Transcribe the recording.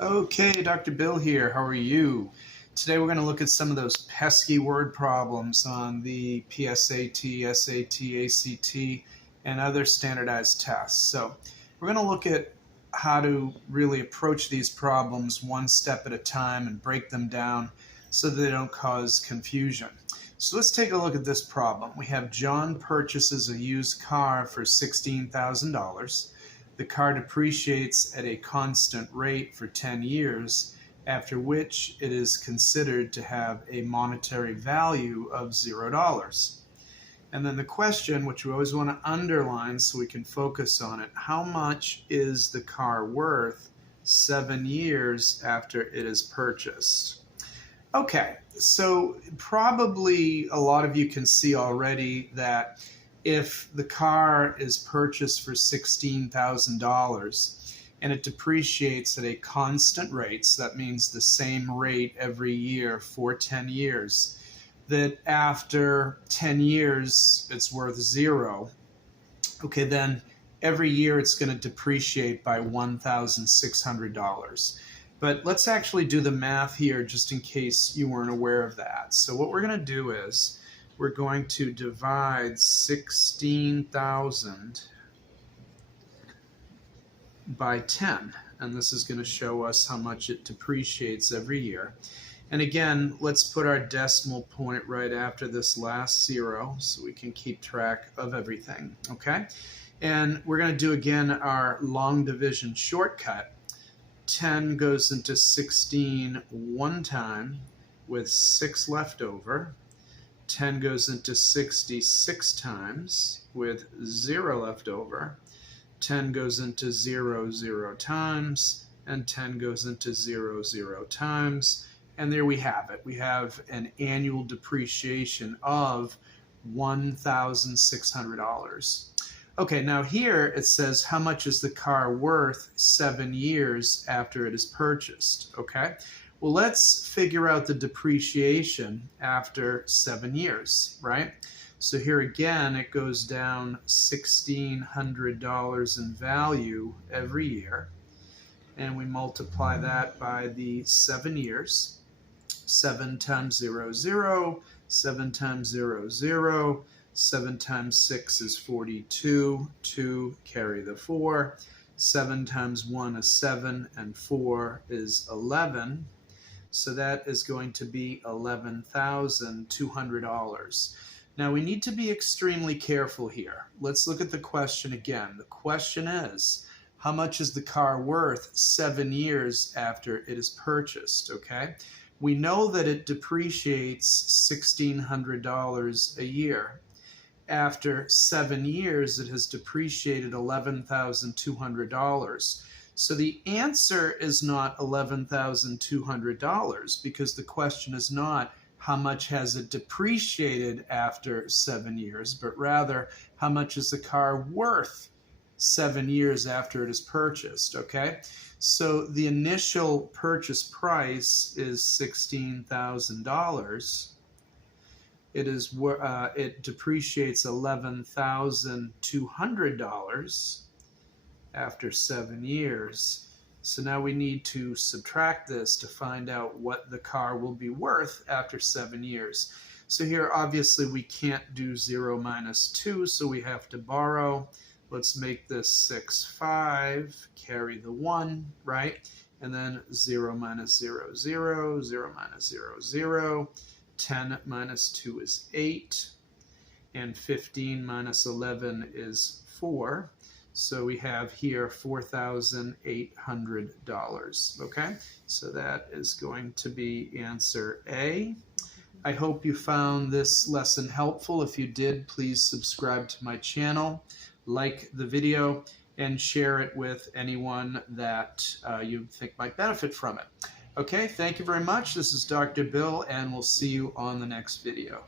Okay, Dr. Bill here. How are you? Today we're going to look at some of those pesky word problems on the PSAT, SAT, ACT, and other standardized tests. So we're going to look at how to really approach these problems one step at a time and break them down so that they don't cause confusion. So let's take a look at this problem. We have John purchases a used car for $16,000. The car depreciates at a constant rate for 10 years, after which it is considered to have a monetary value of $0. And then the question, which we always want to underline so we can focus on it, how much is the car worth 7 years after it is purchased? Okay, so probably a lot of you can see already that if the car is purchased for $16,000 and it depreciates at a constant rate, so that means the same rate every year for 10 years, that after 10 years it's worth $0. Okay, then every year it's going to depreciate by $1,600. But let's actually do the math here just in case you weren't aware of that. So what we're going to do is we're going to divide 16,000 by 10. And this is going to show us how much it depreciates every year. And again, let's put our decimal point right after this last 0 so we can keep track of everything. Okay? And we're going to do again our long division shortcut. 10 goes into 16 one time with 6 left over. 10 goes into 66 times with 0 left over. 10 goes into 0 times, and 10 goes into 0 times. And there we have it. We have an annual depreciation of $1,600. Okay, now here it says how much is the car worth 7 years after it is purchased, okay? Well, let's figure out the depreciation after 7 years, right? So here again, it goes down $1,600 in value every year, and we multiply that by the 7 years. 7 times 0, 0, 7 times 0, 0, 7 times 6 is 42, 2 carry the 4, 7 times 1 is 7, and 4 is 11. So that is going to be $11,200. Now we need to be extremely careful here. Let's look at the question again. The question is, how much is the car worth 7 years after it is purchased, okay? We know that it depreciates $1,600 a year. After 7 years, it has depreciated $11,200. So the answer is not $11,200 because the question is not how much has it depreciated after 7 years, but rather how much is the car worth 7 years after it is purchased, okay? So the initial purchase price is $16,000. It depreciates $11,200 after 7 years. So now we need to subtract this to find out what the car will be worth after 7 years. So here obviously we can't do 0 minus 2, so we have to borrow. Let's make this 6, 5, carry the 1, right? And then 0 minus 0, 0, 0 minus 0, 0. 10 minus 2 is 8, and 15 minus 11 is 4. So we have here $4,800, okay? So that is going to be answer A. I hope you found this lesson helpful. If you did, please subscribe to my channel, like the video, and share it with anyone that you think might benefit from it. Okay, thank you very much. This is Dr. Bill, and we'll see you on the next video.